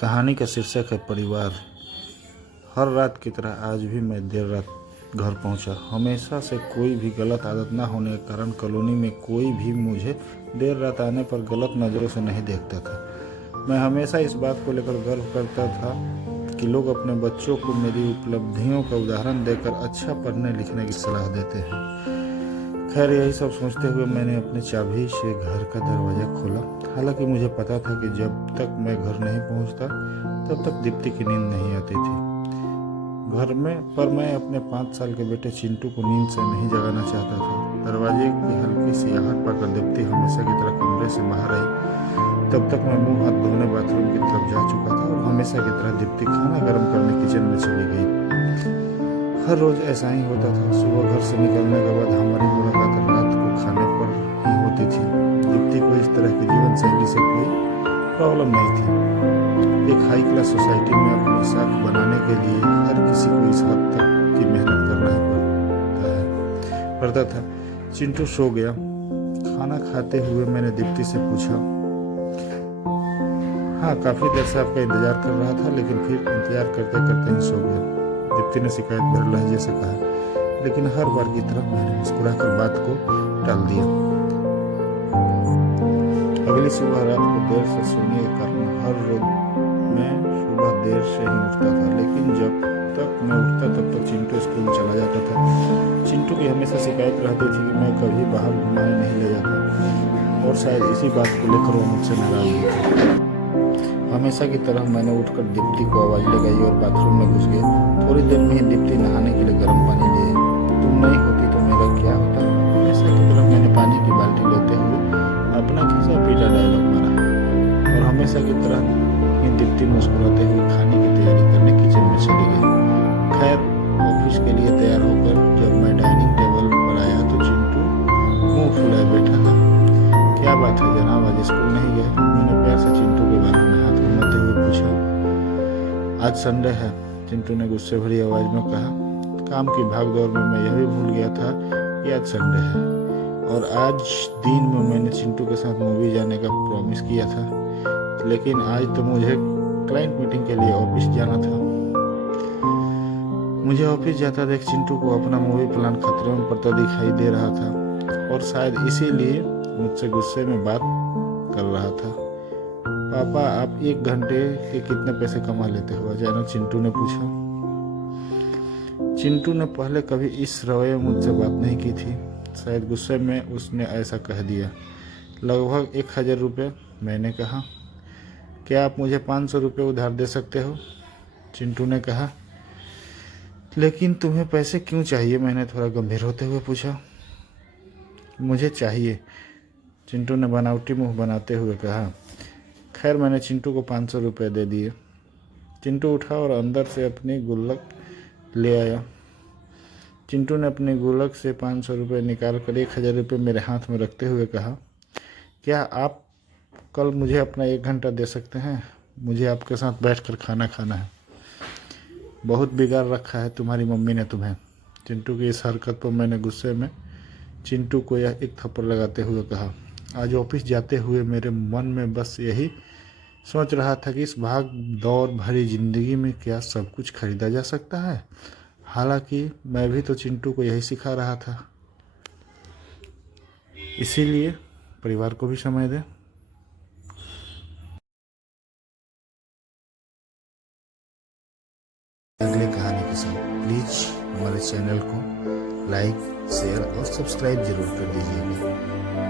कहानी का शीर्षक है परिवार। हर रात की तरह आज भी मैं देर रात घर पहुंचा। हमेशा से कोई भी गलत आदत ना होने के कारण कॉलोनी में कोई भी मुझे देर रात आने पर गलत नज़रों से नहीं देखता था। मैं हमेशा इस बात को लेकर गर्व करता था कि लोग अपने बच्चों को मेरी उपलब्धियों का उदाहरण देकर अच्छा पढ़ने लिखने की सलाह देते हैं। खैर, यही सब सोचते हुए मैंने अपनी चाबी से घर का दरवाज़ा खोला। हालांकि मुझे पता था कि जब तक मैं घर नहीं पहुंचता तब तक दीप्ति की नींद नहीं आती थी घर में। पर मैं अपने 5 साल के बेटे चिंटू को नींद से नहीं जगाना चाहता था। दरवाजे की हल्की सी आहट पाकर दीप्ति हमेशा की तरह कमरे से बाहर आई। तब तक मैं मुंह हाथ धोने बाथरूम की तरफ जा चुका था और हमेशा की तरह दीप्ति खाना गर्म करने किचन में चली गई। हर रोज ऐसा ही होता था। सुबह घर से निकलने के बाद हमारी मुलाकात रात को खाने पर ही होती थी। दीप्ति को इस तरह की जीवन शैली से कोई प्रॉब्लम नहीं थी। एक हाई क्लास सोसाइटी में अपनी साख बनाने के लिए हर किसी को इस हद तक की मेहनत करना ही पड़ता था। चिंटू सो गया। खाना खाते हुए मैंने दीप्ति से पूछा, हाँ, काफ़ी देर से आपका इंतजार कर रहा था, लेकिन फिर इंतजार करते करते ही सो गया। दीप्ति ने शिकायत भरे लहजे से कहा, लेकिन हर बार की तरह मैंने मुस्कुराकर बात को टाल दिया। अगली सुबह रात को देर से सोने के कारण हर रोज मैं सुबह देर से ही उठता था, लेकिन जब तक मैं उठता तब तक चिंटू स्कूल चला जाता था। चिंटू की हमेशा शिकायत रहती थी कि मैं कभी बाहर घुमाने नहीं ले जाता और शायद इसी बात को लेकर वो मुझसे नाराज होती। हमेशा की तरह मैंने उठकर दीप्ति को आवाज़ लगाई और बाथरूम में घुस गया। थोड़ी देर में ही दीप्ति नहाने के लिए गर्म पानी ले आई। तुम नहीं होती तो मेरा क्या होता। हमेशा की तरह मैंने पानी की बाल्टी लेते हुए अपना खिसा पीटा डायलॉग मारा और हमेशा की तरह ही दीप्ति मुस्कुराते हुए खाने की तैयारी करने किचन में चली गई। खैर, ऑफिस के लिए तैयार होकर जब मैं डाइनिंग टेबल पर आया तो चिंटू मुँह फुलाए बैठा था। क्या बात है जनाब, आज स्कूल नहीं गए? मैंने प्यार से चिंटू के बारे में हाथ घुमाते हुए पूछा। आज संडे है, चिंटू ने गुस्से भरी आवाज में कहा। काम की भागदौड़ में मैं यह भी भूल गया था कि आज संडे है और आज दिन में मैंने चिंटू के साथ मूवी जाने का प्रॉमिस किया था, लेकिन आज तो मुझे क्लाइंट मीटिंग के लिए ऑफिस जाना था। मुझे ऑफिस जाता देख चिंटू को अपना मूवी प्लान खतरे में पड़ता दिखाई दे रहा था और शायद इसीलिए मुझसे गुस्से में बात कर रहा था। पापा, आप 1 घंटे के कितने पैसे कमा लेते हो? अचानक चिंटू ने पूछा। चिंटू ने पहले कभी इस रवैये में मुझसे बात नहीं की थी। शायद गुस्से में उसने ऐसा कह दिया। लगभग 1000 रुपये, मैंने कहा। क्या आप मुझे 500 रुपये उधार दे सकते हो? चिंटू ने कहा। लेकिन तुम्हें पैसे क्यों चाहिए? मैंने थोड़ा गंभीर होते हुए पूछा। मुझे चाहिए, चिंटू ने बनावटी मुंह बनाते हुए कहा। खैर, मैंने चिंटू को 500 रुपये दे दिए। चिंटू उठा और अंदर से अपनी गुल्लक ले आया। चिंटू ने अपनी गुल्लक से 500 रुपये निकाल कर 1000 रुपये मेरे हाथ में रखते हुए कहा, क्या आप कल मुझे अपना 1 घंटा दे सकते हैं? मुझे आपके साथ बैठकर खाना खाना है। बहुत बिगाड़ रखा है तुम्हारी मम्मी ने तुम्हें। चिंटू की इस हरकत पर मैंने गुस्से में चिंटू को यह एक थप्पड़ लगाते हुए कहा। आज ऑफिस जाते हुए मेरे मन में बस यही सोच रहा था कि इस भाग दौड़ भरी जिंदगी में क्या सब कुछ खरीदा जा सकता है। हालांकि मैं भी तो चिंटू को यही सिखा रहा था। इसीलिए परिवार को भी समय दें। अगले कहानी के साथ प्लीज़ हमारे चैनल को लाइक, शेयर और सब्सक्राइब जरूर कर दीजिएगा।